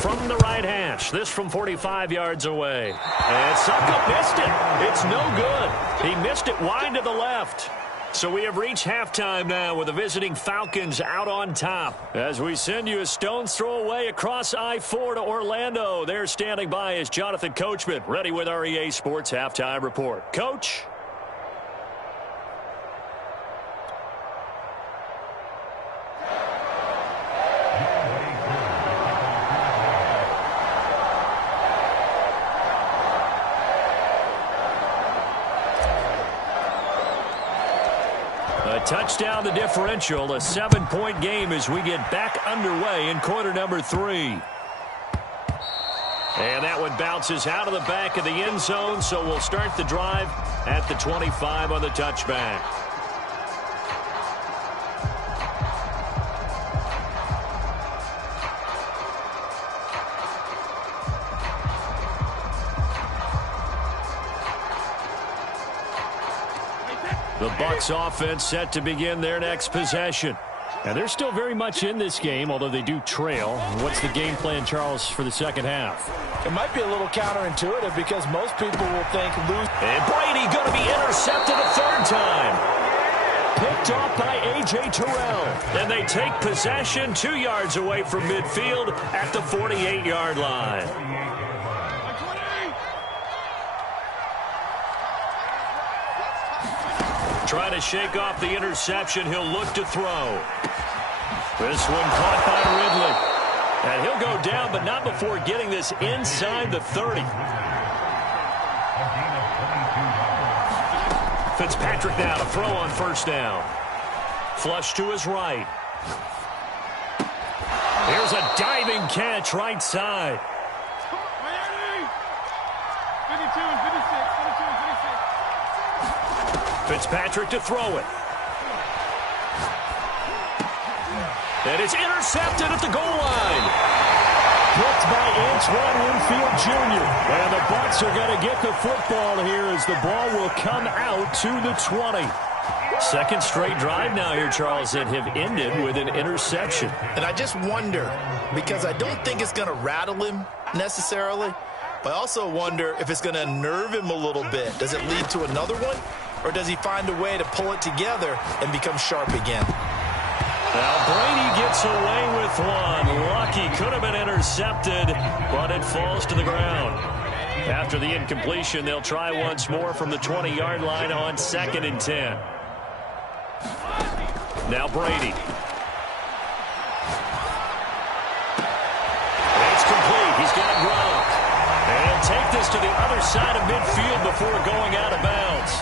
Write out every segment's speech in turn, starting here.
from the right hash. This from 45 yards away. And Suckup missed it. It's no good. He missed it wide to the left. So we have reached halftime now with the visiting Falcons out on top. As we send you a stone's throw away across I-4 to Orlando. There standing by is Jonathan Coachman, ready with our EA Sports Halftime Report. Coach? Touchdown the differential, a 7-point game as we get back underway in quarter number 3. And that one bounces out of the back of the end zone, so we'll start the drive at the 25 on the touchback. The Bucs offense set to begin their next possession. And they're still very much in this game, although they do trail. What's the game plan, Charles, for the second half? It might be a little counterintuitive because most people will think lose. And Brady going to be intercepted a third time. Picked off by A.J. Terrell. And they take possession 2 yards away from midfield at the 48-yard line. Trying to shake off the interception. He'll look to throw. This one caught by Ridley. And he'll go down, but not before getting this inside the 30. Fitzpatrick now to throw on first down. Flush to his right. Here's a diving catch right side. Fitzpatrick to throw it. And it's intercepted at the goal line. Picked by Antoine Winfield Jr. And the Bucs are going to get the football here as the ball will come out to the 20. Second straight drive now here, Charles, that have ended with an interception. And I just wonder, because I don't think it's going to rattle him necessarily, but I also wonder if it's going to unnerve him a little bit. Does it lead to another one? Or does he find a way to pull it together and become sharp again? Now Brady gets away with one. Lucky could have been intercepted, but it falls to the ground. After the incompletion, they'll try once more from the 20-yard line on 2nd and 10. Now Brady. It's complete. He's got Gotw. And take this to the other side of midfield before going out of bounds.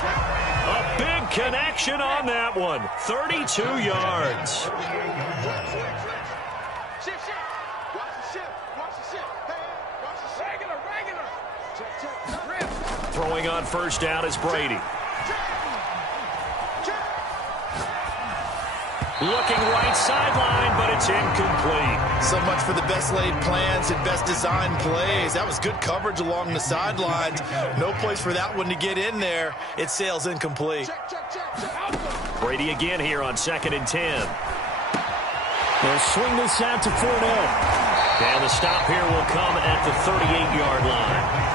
A big connection on that one. 32 yards. Throwing on first down is Brady. Looking right sideline, but it's incomplete. So much for the best laid plans and best designed plays. That was good coverage along the sidelines. No place for that one to get in there. It sails incomplete. Brady again here on 2nd and 10. They'll swing this out to Fournette. And the stop here will come at the 38-yard line.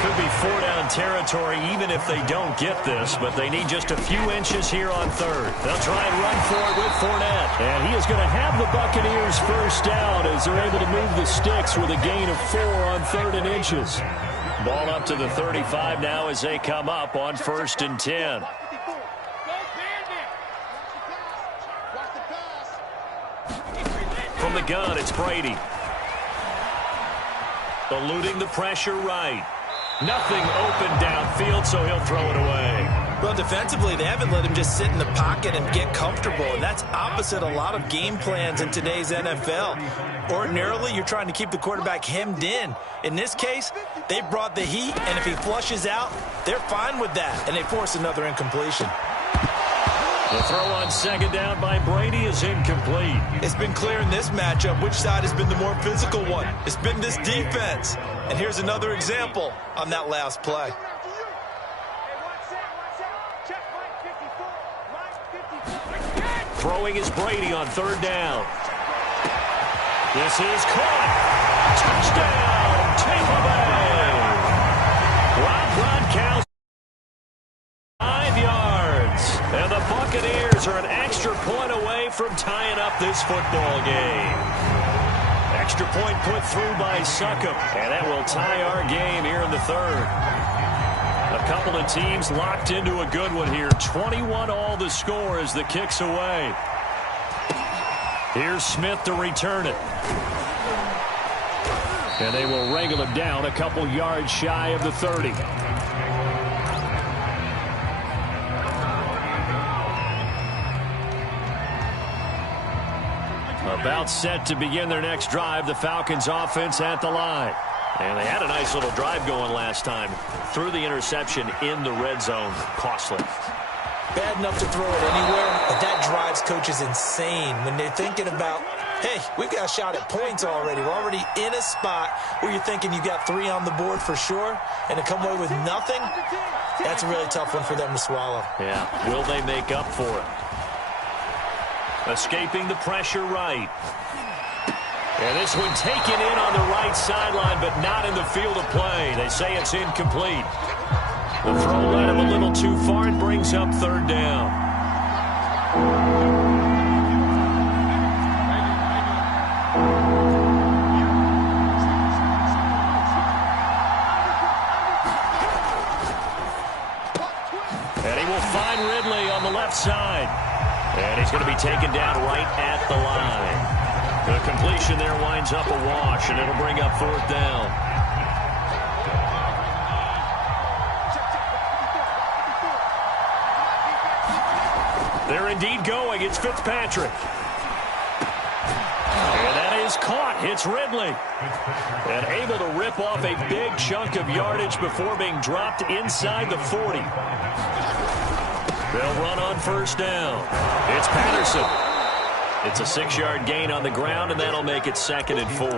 Could be 4-down territory even if they don't get this, but they need just a few inches here on 3rd. They'll try and run for it with Fournette. And he is going to have the Buccaneers first down as they're able to move the sticks with a gain of 4 on 3rd and inches. Ball up to the 35 now as they come up on 1st and 10. From the gun, it's Brady. Eluding the pressure right. Nothing open downfield, so he'll throw it away. Well, defensively, they haven't let him just sit in the pocket and get comfortable, and that's opposite a lot of game plans in today's NFL. Ordinarily, you're trying to keep the quarterback hemmed in. In this case, they brought the heat, and if he flushes out, they're fine with that, and they force another incompletion. The throw on 2nd down by Brady is incomplete. It's been clear in this matchup which side has been the more physical one. It's been this defense. And here's another example on that last play. Throwing is Brady on 3rd down. This is caught. Touchdown, Tampa Bay. Rob Gronkowski, 5 yards. And the Buccaneers are an extra point away from tying up this football game. Extra point put through by Succop, and that will tie our game here in the third. A couple of teams locked into a good one here. 21 all the score as the kick's away. Here's Smith to return it. And they will wrangle him down a couple yards shy of the 30. About set to begin their next drive. The Falcons offense at the line. And they had a nice little drive going last time. Threw the interception in the red zone. Costly. Bad enough to throw it anywhere, but that drives coaches insane when they're thinking about, hey, we've got a shot at points already. We're already in a spot where you're thinking you got 3 on the board for sure, and to come away with nothing, that's a really tough one for them to swallow. Yeah, will they make up for it? Escaping the pressure right. And this one taken in on the right sideline, but not in the field of play. They say it's incomplete. The throw led him a little too far and brings up third down. And he will find Ridley on the left side. And he's going to be taken down right at the line. The completion there winds up a wash, and it'll bring up fourth down. They're indeed going. It's Fitzpatrick. And that is caught. It's Ridley. And able to rip off a big chunk of yardage before being dropped inside the 40. They'll run on first down. It's Patterson. It's a 6-yard gain on the ground, and that'll make it 2nd and 4.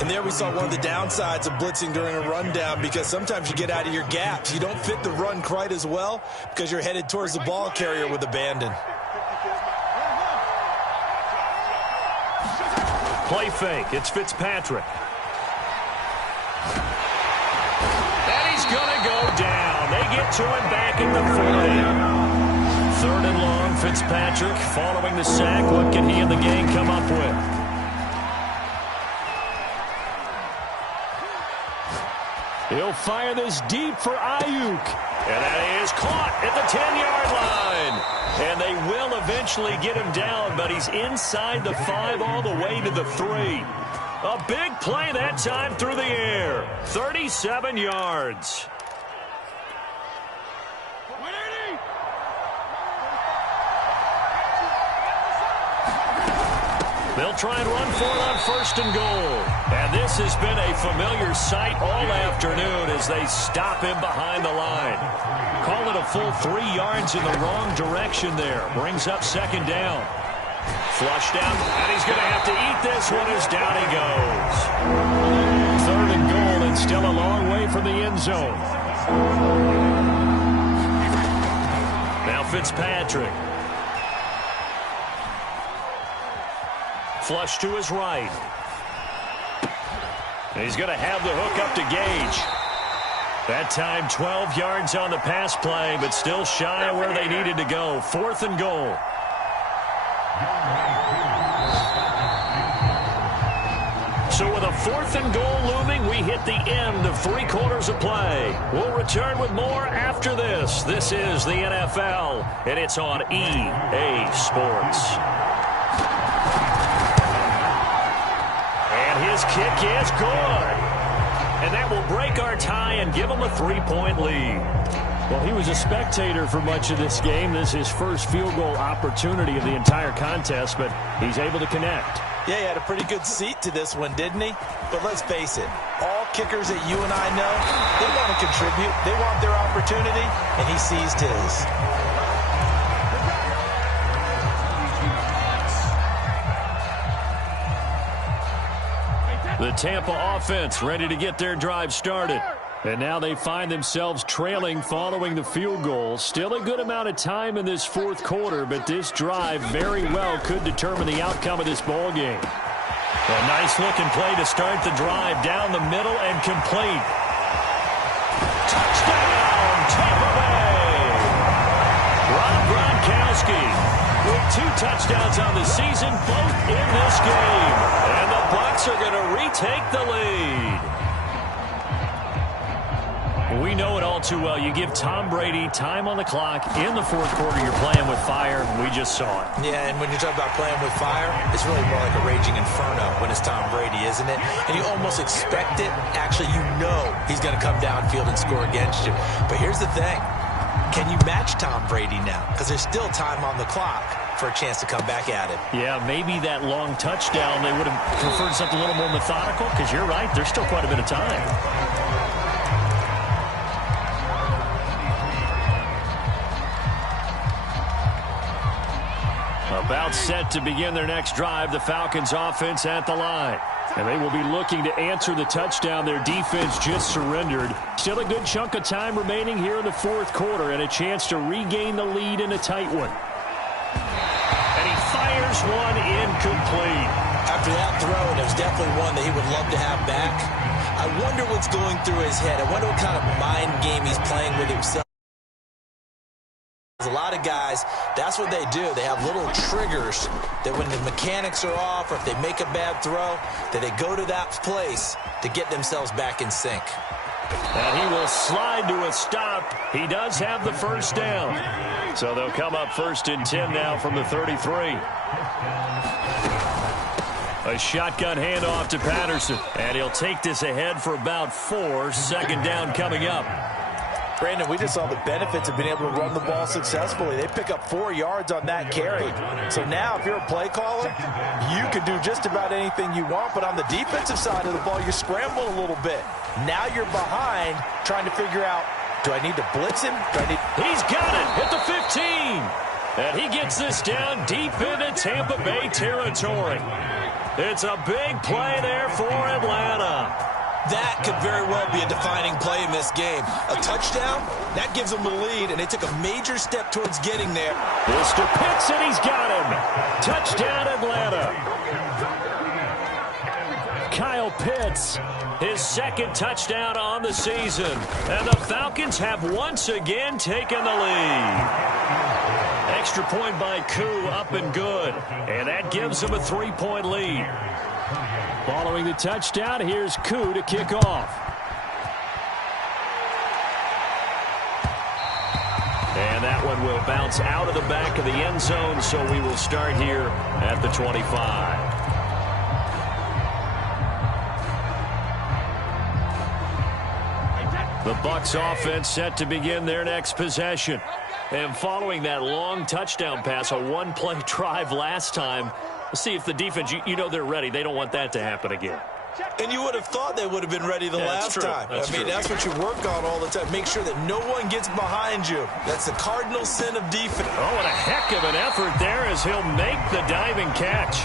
And there we saw one of the downsides of blitzing during a rundown, because sometimes you get out of your gaps. You don't fit the run quite as well because you're headed towards the ball carrier with abandon. Play fake. It's Fitzpatrick. And he's going to go down. They get to him back at the 40. 3rd and long. Fitzpatrick following the sack. What can he and the gang come up with? He'll fire this deep for Ayuk. And that is caught at the 10-yard line. And they will eventually get him down, but he's inside the 5 all the way to the 3. A big play that time through the air. 37 yards. They'll try and run for it on 1st and goal. And this has been a familiar sight all afternoon as they stop him behind the line. Call it a full 3 yards in the wrong direction there. Brings up 2nd down. Flushed out, and he's going to have to eat this one as down he goes. 3rd and goal, and still a long way from the end zone. Now Fitzpatrick. Flush to his right. And he's going to have the hook up to Gage. That time 12 yards on the pass play, but still shy of where they needed to go. 4th and goal. So with a 4th and goal looming, we hit the end of 3 quarters of play. We'll return with more after this. This is the NFL, and it's on EA Sports. And his kick is good. And that will break our tie and give him a 3-point lead. Well, he was a spectator for much of this game. This is his first field goal opportunity of the entire contest, but he's able to connect. Yeah, he had a pretty good seat to this one, didn't he? But let's face it, all kickers that you and I know, they want to contribute. They want their opportunity, and he seized his. The Tampa offense ready to get their drive started. And now they find themselves trailing following the field goal. Still a good amount of time in this 4th quarter, but this drive very well could determine the outcome of this ball game. A nice-looking play to start the drive down the middle and complete. Touchdown, Tampa Bay! Rob Gronkowski with 2 touchdowns on the season, both in this game. And the Bucs are going to retake the lead. We know it all too well. You give Tom Brady time on the clock in the fourth quarter, you're playing with fire. We just saw it. Yeah, and when you talk about playing with fire, it's really more like a raging inferno when it's Tom Brady, isn't it? And you almost expect it. Actually, you know he's going to come downfield and score against you. But here's the thing. Can you match Tom Brady now? Because there's still time on the clock for a chance to come back at it. Yeah, maybe that long touchdown, they would have preferred something a little more methodical, because you're right, there's still quite a bit of time. About set to begin their next drive, the Falcons offense at the line. And they will be looking to answer the touchdown their defense just surrendered. Still a good chunk of time remaining here in the fourth quarter and a chance to regain the lead in a tight one. And he fires one incomplete. After that throw, and it was definitely one that he would love to have back. I wonder what's going through his head. I wonder what kind of mind game he's playing with himself. A lot of guys, that's what they do. They have little triggers that when the mechanics are off or if they make a bad throw, that they go to that place to get themselves back in sync. And he will slide to a stop. He does have the first down. So they'll come up 1st and 10 now from the 33. A shotgun handoff to Patterson. And he'll take this ahead for about 4. 2nd down coming up. Brandon, we just saw the benefits of being able to run the ball successfully. They pick up 4 yards on that carry. So now if you're a play caller, you can do just about anything you want. But on the defensive side of the ball, you scramble a little bit. Now you're behind trying to figure out, do I need to blitz him? He's got it at the 15. And he gets this down deep into Tampa Bay territory. It's a big play there for Atlanta. That could very well be a defining play in this game. A touchdown, that gives them the lead, and they took a major step towards getting there. Mr. Pitts, and he's got him. Touchdown, Atlanta. Kyle Pitts, his 2nd touchdown on the season. And the Falcons have once again taken the lead. Extra point by Gotw, up and good. And that gives them a 3-point lead. Following the touchdown, here's Gotw to kick off. And that one will bounce out of the back of the end zone, so we will start here at the 25. The Bucs offense set to begin their next possession. And following that long touchdown pass, a one-play drive last time, let's see if the defense, you know they're ready. They don't want that to happen again. And you would have thought they would have been ready the last time. That's true. That's what you work on all the time. Make sure that no one gets behind you. That's the cardinal sin of defense. Oh, and a heck of an effort there as he'll make the diving catch.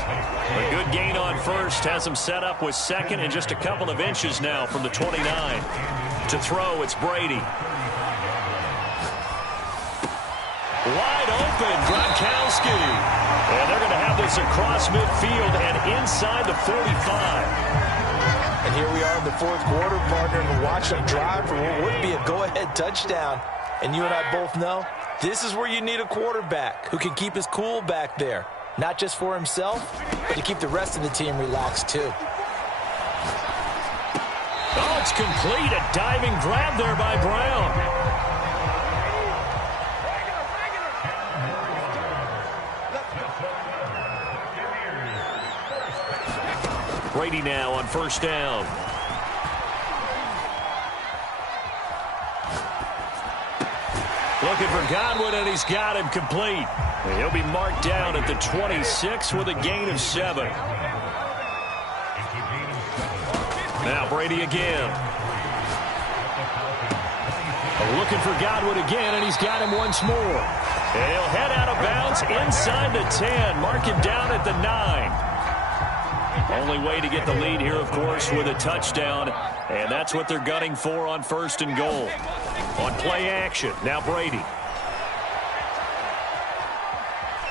A good gain on first has him set up with 2nd and just a couple of inches now from the 29. To throw, it's Brady. Wide open, Gronkowski. And they're going to have this across midfield and inside the 45. And here we are in the fourth quarter, partner, and watch them drive for what would be a go-ahead touchdown. And you and I both know this is where you need a quarterback who can keep his cool back there. Not just for himself, but to keep the rest of the team relaxed too. Oh, it's complete. A diving grab there by Brown. Brady now on 1st down. Looking for Godwin, and he's got him complete. And he'll be marked down at the 26 with a gain of 7. Now Brady again. Looking for Godwin again, and he's got him once more. And he'll head out of bounds inside the 10. Mark him down at the 9. Only way to get the lead here, of course, with a touchdown. And that's what they're gunning for on 1st and goal. On play action, now Brady.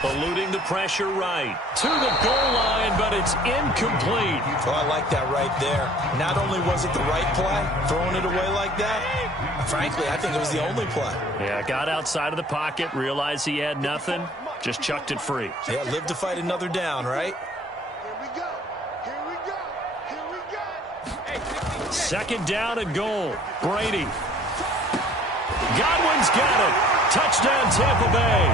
Eluding the pressure right. To the goal line, but it's incomplete. Oh, I like that right there. Not only was it the right play, throwing it away like that, frankly, I think it was the only play. Yeah, got outside of the pocket, realized he had nothing, just chucked it free. Yeah, live to fight another down, right? Second down and goal. Brady. Godwin's got it. Touchdown, Tampa Bay.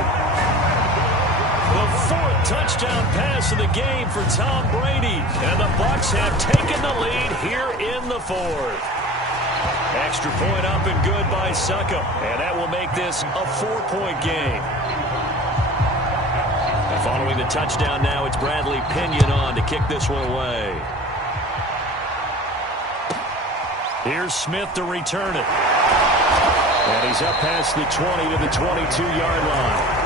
The fourth touchdown pass of the game for Tom Brady. And the Bucs have taken the lead here in the fourth. Extra point up and good by Suckup. And that will make this a 4-point game. And following the touchdown now, it's Bradley Pinion on to kick this one away. Here's Smith to return it. And he's up past the 20 to the 22-yard line.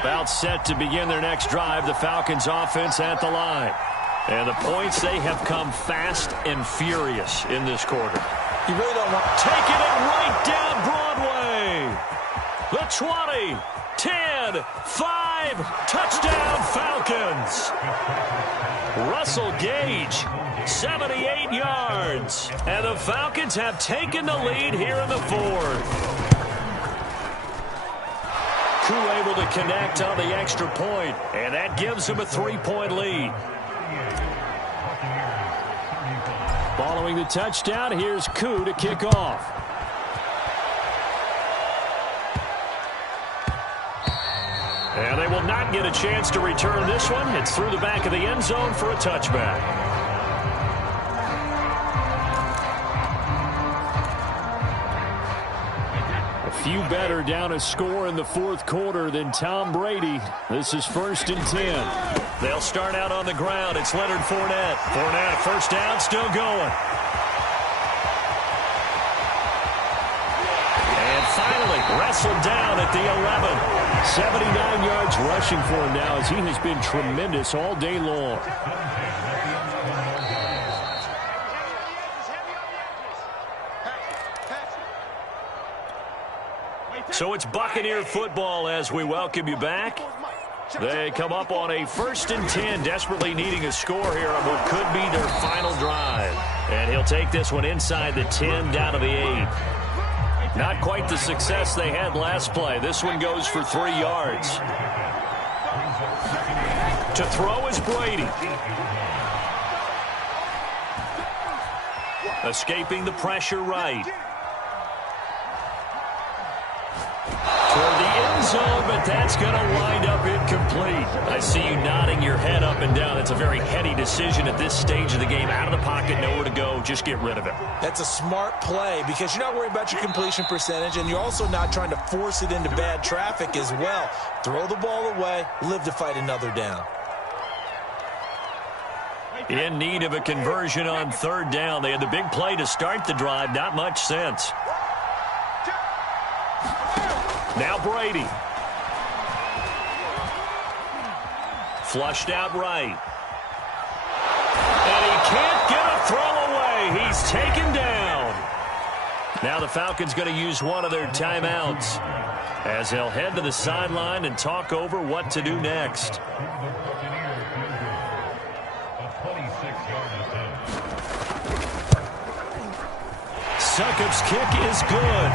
About set to begin their next drive, the Falcons offense at the line. And the points, they have come fast and furious in this quarter. You really don't want... Taking it right down Broadway. The 20, 10, 5, touchdown Falcons. Russell Gage, 78 yards. And the Falcons have taken the lead here in the fourth. Gotw able to connect on the extra point, and that gives him a 3-point lead. Following the touchdown, here's Gotw to kick off. And they will not get a chance to return this one. It's through the back of the end zone for a touchback. Few better down a score in the fourth quarter than Tom Brady. This is 1st and 10. They'll start out on the ground. It's Leonard Fournette. Fournette, first down, still going. And finally, wrestled down at the 11. 79 yards rushing for him now as he has been tremendous all day long. So it's Buccaneer football as we welcome you back. They come up on a 1st and 10, desperately needing a score here on what could be their final drive. And he'll take this one inside the 10, down to the 8. Not quite the success they had last play. This one goes for 3 yards. To throw is Brady. Escaping the pressure right. Toward the end zone, but that's going to wind up incomplete. I see you nodding your head up and down. It's a very heady decision at this stage of the game. Out of the pocket, nowhere to go. Just get rid of it. That's a smart play because you're not worried about your completion percentage, and you're also not trying to force it into bad traffic as well. Throw the ball away, live to fight another down. In need of a conversion on 3rd down. They had the big play to start the drive. Not much sense. Now Brady. Flushed out right. And he can't get a throw away. He's taken down. Now the Falcons going to use one of their timeouts as they'll head to the sideline and talk over what to do next. Suckup's kick is good.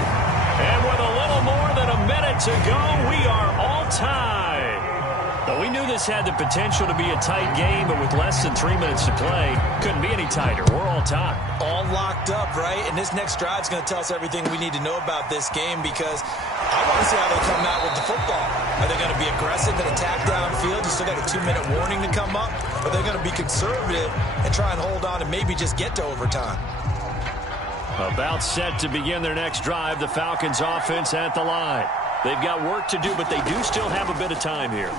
And with a little more than a minute to go, we are all tied. But we knew this had the potential to be a tight game, but with less than 3 minutes to play, couldn't be any tighter. We're all tied. All locked up, right? And this next drive is going to tell us everything we need to know about this game because I want to see how they come out with the football. Are they going to be aggressive and attack downfield? You still got a 2-minute warning to come up? Or are they going to be conservative and try and hold on and maybe just get to overtime? About set to begin their next drive, the Falcons offense at the line. They've got work to do, but they do still have a bit of time here.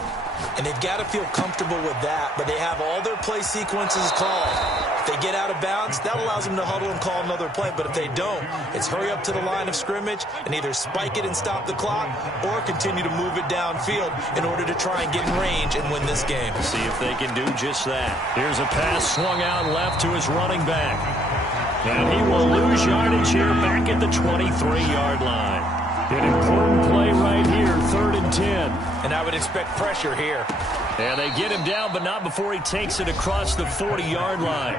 And they've got to feel comfortable with that, but they have all their play sequences called. If they get out of bounds, that allows them to huddle and call another play. But if they don't, it's hurry up to the line of scrimmage and either spike it and stop the clock or continue to move it downfield in order to try and get in range and win this game. See if they can do just that. Here's a pass swung out left to his running back. And he will lose yardage here back at the 23-yard line. An important play right here, 3rd and 10. And I would expect pressure here. And they get him down, but not before he takes it across the 40-yard line.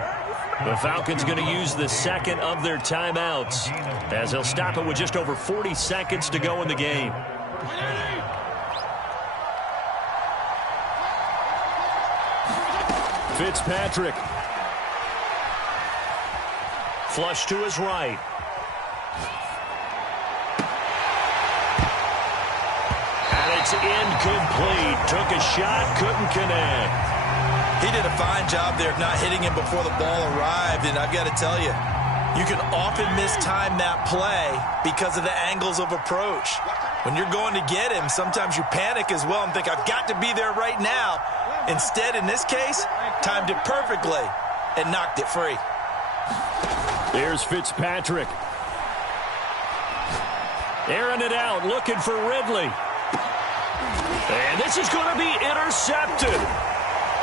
The Falcons going to use the second of their timeouts, as they'll stop it with just over 40 seconds to go in the game. Fitzpatrick. Flush to his right. And it's incomplete. Took a shot, couldn't connect. He did a fine job there of not hitting him before the ball arrived. And I've got to tell you, you can often mistime that play because of the angles of approach. When you're going to get him, sometimes you panic as well and think, I've got to be there right now. Instead, in this case, timed it perfectly and knocked it free. There's Fitzpatrick. Airing it out, looking for Ridley. And this is going to be intercepted.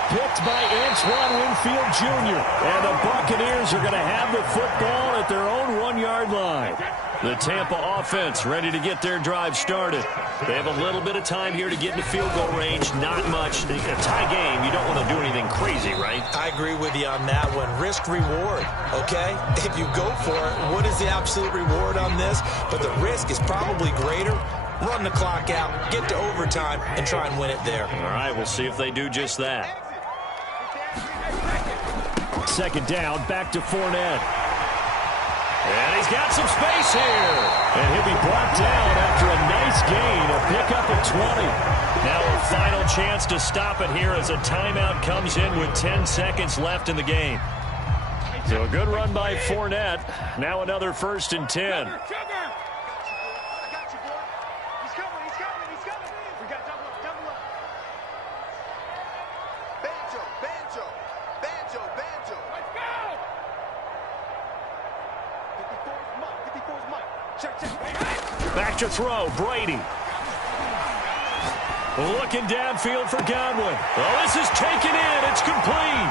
Picked by Antoine Winfield Jr. And the Buccaneers are going to have the football at their own 1-yard line. The Tampa offense ready to get their drive started. They have a little bit of time here to get into field goal range. Not much. A tie game, you don't want to do anything crazy, right? I agree with you on that one. Risk-reward, okay? If you go for it, what is the absolute reward on this? But the risk is probably greater. Run the clock out, get to overtime, and try and win it there. All right, we'll see if they do just that. 2nd down, back to Fournette. And he's got some space here. And he'll be brought down after a nice gain, a pickup at 20. Now a final chance to stop it here as a timeout comes in with 10 seconds left in the game. So a good run by Fournette. Now another 1st and 10. Back to throw, Brady. Looking downfield for Godwin. Oh, this is taken in. It's complete.